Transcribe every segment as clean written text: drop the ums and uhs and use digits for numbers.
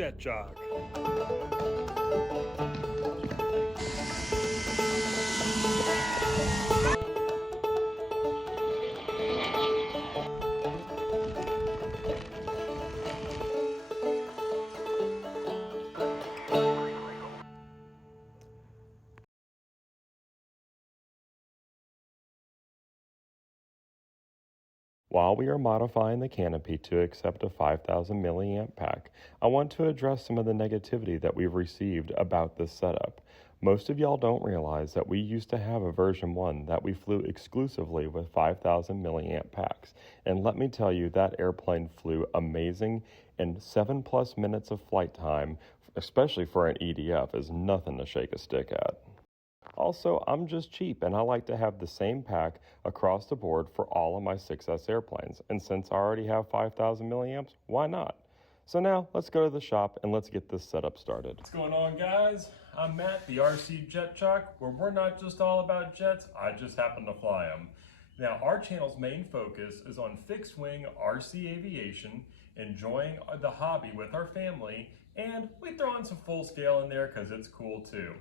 jet jog. While we are modifying the canopy to accept a 5000 milliamp pack, I want to address some of the negativity that we've received about this setup. Most of y'all don't realize that we used to have a version 1 that we flew exclusively with 5000 milliamp packs. And let me tell you, that airplane flew amazing, and 7+ minutes of flight time, especially for an EDF, is nothing to shake a stick at. Also, I'm just cheap and I like to have the same pack across the board for all of my 6S airplanes. And since I already have 5000 milliamps, why not? So now let's go to the shop and let's get this setup started. What's going on, guys? I'm Matt, the RC Jet Jock, where we're not just all about jets, I just happen to fly them. Now, our channel's main focus is on fixed wing RC aviation, enjoying the hobby with our family, and we throw in some full scale in there because it's cool too.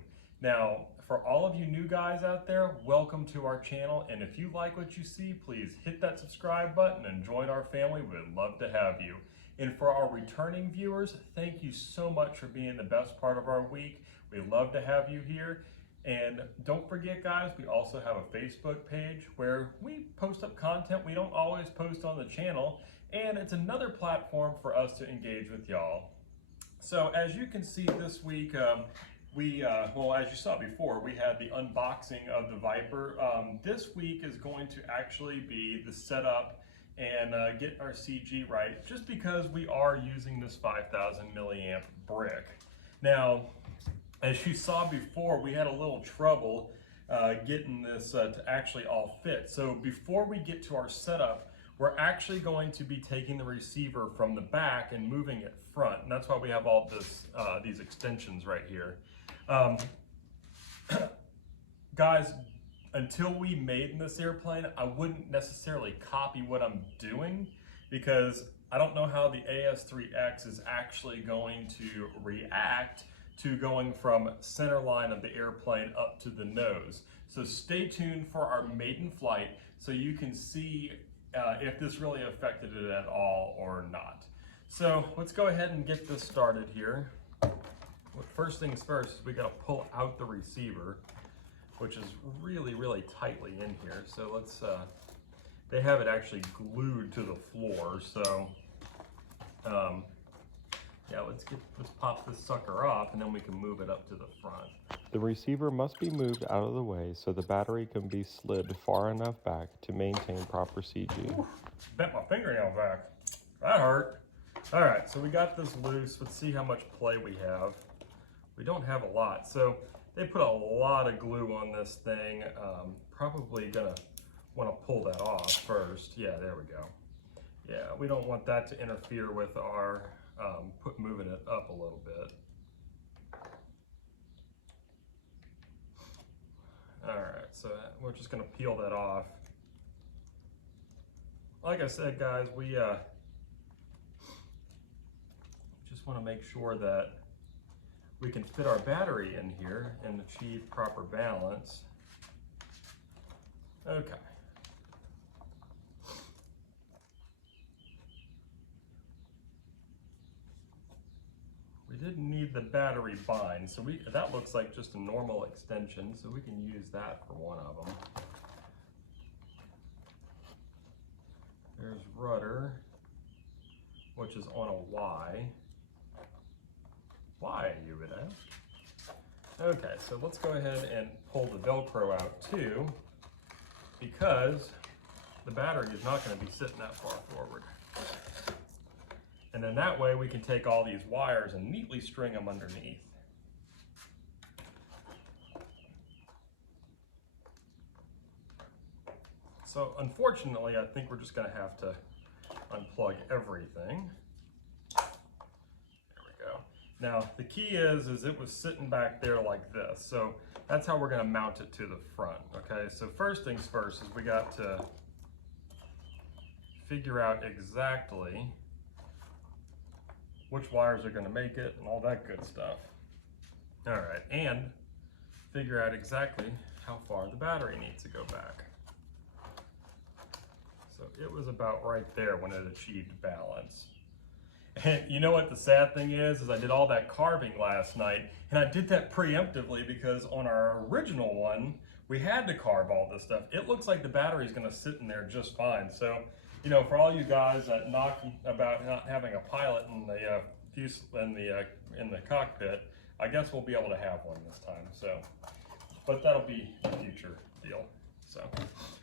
Now, for all of you new guys out there, welcome to our channel, and if you like what you see, please hit that subscribe button and join our family. We'd love to have you. And for our returning viewers, thank you so much for being the best part of our week. We love to have you here. And don't forget, guys, we also have a Facebook page where we post up content we don't always post on the channel, and it's another platform for us to engage with y'all. So as you can see this week, well, as you saw before, we had the unboxing of the Viper. This week is going to actually be the setup and get our CG right, just because we are using this 5000 milliamp brick. Now, as you saw before, we had a little trouble getting this to actually all fit. So before we get to our setup, we're actually going to be taking the receiver from the back and moving it front. And that's why we have all this, these extensions right here. Guys, until we made this airplane, I wouldn't necessarily copy what I'm doing because I don't know how the AS3X is actually going to react to going from center line of the airplane up to the nose. So stay tuned for our maiden flight so you can see if this really affected it at all or not. So let's go ahead and get this started here. Well, first things first is we got to pull out the receiver, which is really, really tightly in here. So let's, they have it actually glued to the floor. So yeah, let's pop this sucker off and then we can move it up to the front. The receiver must be moved out of the way so the battery can be slid far enough back to maintain proper CG. Ooh, bent my fingernail back. That hurt. All right, so we got this loose. Let's see how much play we have. We don't have a lot. So they put a lot of glue on this thing. Probably gonna wanna pull that off first. Yeah, there we go. Yeah, we don't want that to interfere with our moving it up a little bit. All right, so we're just gonna peel that off. Like I said, guys, we just wanna make sure that we can fit our battery in here and achieve proper balance. Okay. We didn't need the battery bind, so that looks like just a normal extension, so we can use that for one of them. There's rudder, which is on a Y. Why, you would ask? Okay, so let's go ahead and pull the Velcro out too, because the battery is not going to be sitting that far forward. And then that way we can take all these wires and neatly string them underneath. So unfortunately, I think we're just going to have to unplug everything. There we go. Now the key is it was sitting back there like this. So that's how we're going to mount it to the front. Okay, so first things first is we got to figure out exactly which wires are gonna make it and all that good stuff. All right, and figure out exactly how far the battery needs to go back. So it was about right there when it achieved balance. And you know what the sad thing is I did all that carving last night, and I did that preemptively because on our original one, we had to carve all this stuff. It looks like the battery is gonna sit in there just fine. So, you know, for all you guys that knock about not having a pilot in the cockpit, I guess we'll be able to have one this time. So, but that'll be a future deal. So,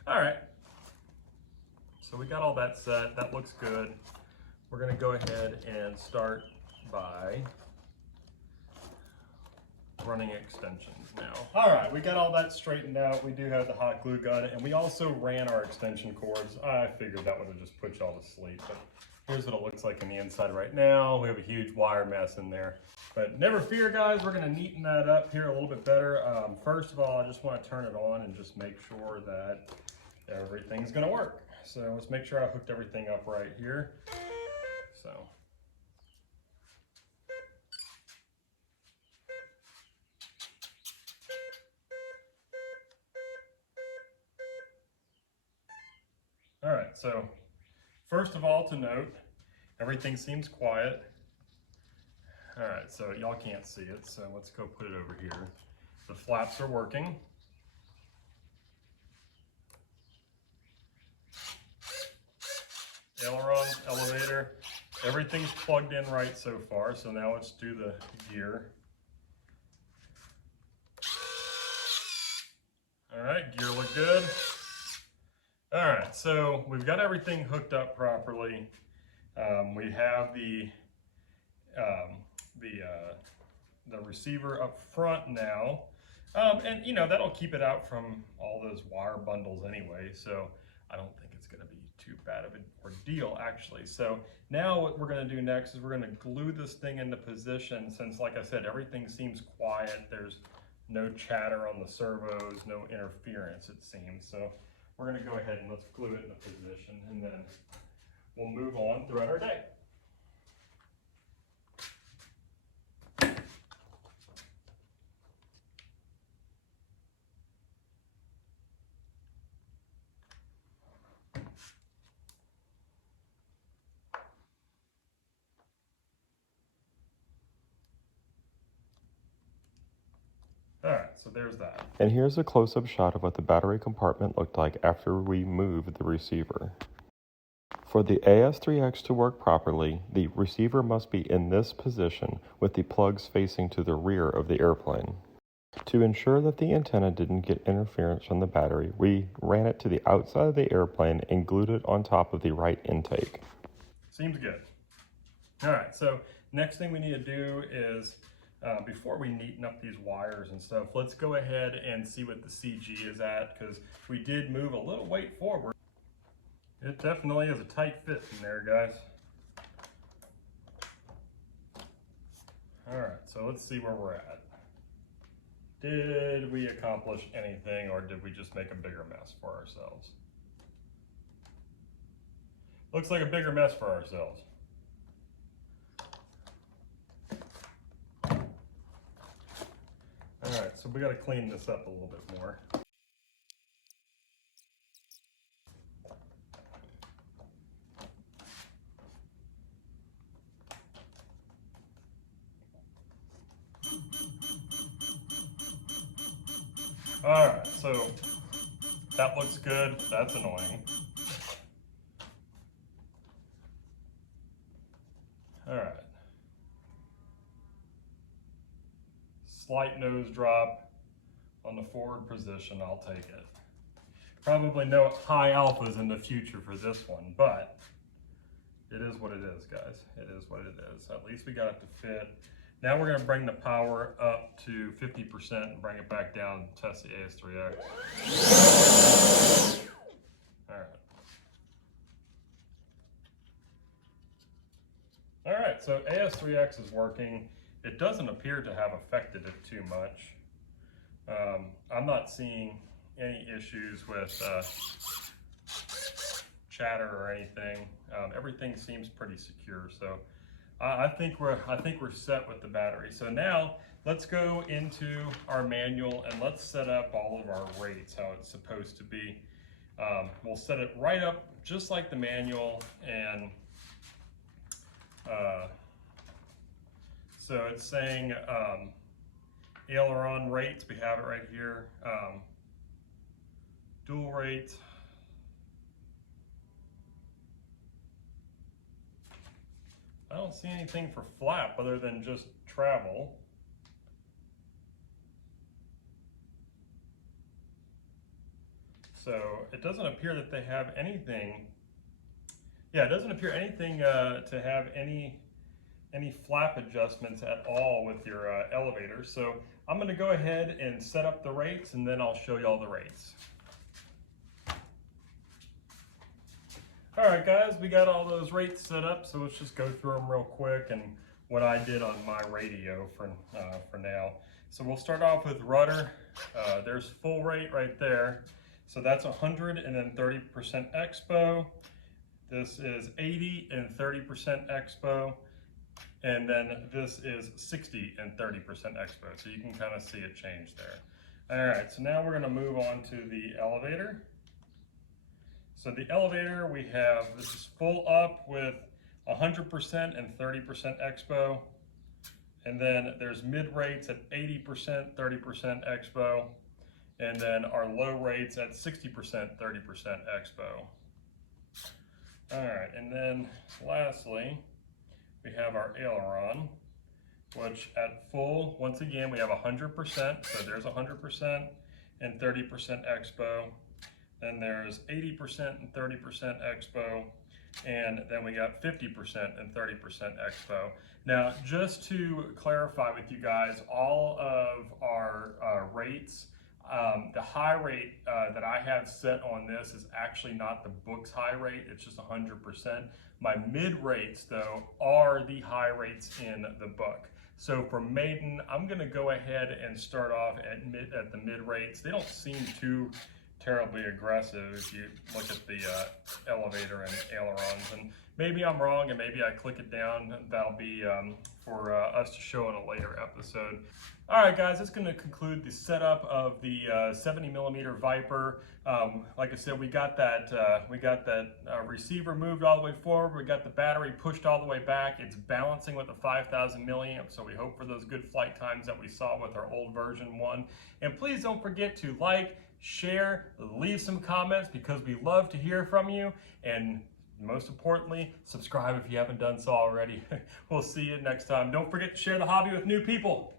all right. So we got all that set. That looks good. We're going to go ahead and start by running extensions now. All right, we got all that straightened out. We do have the hot glue gun, and we also ran our extension cords. I figured that would have just put y'all to sleep, but here's what it looks like on the inside right now. We have a huge wire mess in there, but never fear, guys. We're going to neaten that up here a little bit better. First of all, I just want to turn it on and just make sure that everything's going to work. So let's make sure I hooked everything up right here. So. All right, so first of all, to note, everything seems quiet. All right, so y'all can't see it, so let's go put it over here. The flaps are working. Aileron, elevator, everything's plugged in right so far, so now let's do the gear. All right, gear look good. All right, so we've got everything hooked up properly. We have the receiver up front now, and you know that'll keep it out from all those wire bundles anyway. So I don't think it's going to be too bad of an ordeal actually. So now what we're going to do next is we're going to glue this thing into position. Since, like I said, everything seems quiet. There's no chatter on the servos, no interference it seems. So we're going to go ahead and let's glue it into position, and then we'll move on throughout our day. All right, so there's that. And here's a close-up shot of what the battery compartment looked like after we moved the receiver. For the AS3X to work properly, the receiver must be in this position with the plugs facing to the rear of the airplane. To ensure that the antenna didn't get interference from the battery, we ran it to the outside of the airplane and glued it on top of the right intake. Seems good. All right, so next thing we need to do is before we neaten up these wires and stuff, let's go ahead and see what the CG is at, because we did move a little weight forward. It definitely is a tight fit in there, guys. All right, so let's see where we're at. Did we accomplish anything, or did we just make a bigger mess for ourselves? Looks like a bigger mess for ourselves. All right, so we got to clean this up a little bit more. All right, so that looks good. That's annoying. All right. Slight nose drop on the forward position, I'll take it. Probably no high alphas in the future for this one, but it is what it is, guys. It is what it is. At least we got it to fit. Now we're going to bring the power up to 50% and bring it back down and test the AS3X. All right. All right, so AS3X is working. It doesn't appear to have affected it too much. I'm not seeing any issues with chatter or anything. Everything seems pretty secure, so I think we're set with the battery. So now let's go into our manual and let's set up all of our rates how it's supposed to be. We'll set it right up just like the manual, and so it's saying aileron rates. We have it right here. Dual rate. I don't see anything for flap other than just travel. So it doesn't appear that they have anything. Yeah, it doesn't appear anything to have any flap adjustments at all with your elevator. So I'm going to go ahead and set up the rates, and then I'll show you all the rates. All right, guys, we got all those rates set up, so let's just go through them real quick and what I did on my radio for now. So we'll start off with rudder. There's full rate right there. So that's 100 and then 30% expo. This is 80 and 30% expo. And then this is 60 and 30% expo. So you can kind of see a change there. All right, so now we're gonna move on to the elevator. So the elevator, we have, this is full up with 100% and 30% expo. And then there's mid rates at 80%, 30% expo. And then our low rates at 60%, 30% expo. All right, and then lastly, we have our aileron, which at full, once again, we have 100%, so there's 100% and 30% expo. Then there's 80% and 30% expo, and then we got 50% and 30% expo. Now, just to clarify with you guys, all of our rates, the high rate that I have set on this is actually not the book's high rate, it's just 100%. My mid rates, though, are the high rates in the book. So for maiden, I'm gonna go ahead and start off at the mid rates. They don't seem too terribly aggressive if you look at the elevator and ailerons, and maybe I'm wrong and maybe I click it down. That'll be for us to show in a later episode. All right, guys, that's going to conclude the setup of the 70mm Viper. Like I said, we got that receiver moved all the way forward. We got the battery pushed all the way back. It's balancing with the 5,000 milliamps, so we hope for those good flight times that we saw with our old version 1. And please don't forget to like, share, leave some comments, because we love to hear from you. And most importantly, subscribe if you haven't done so already. We'll see you next time. Don't forget to share the hobby with new people.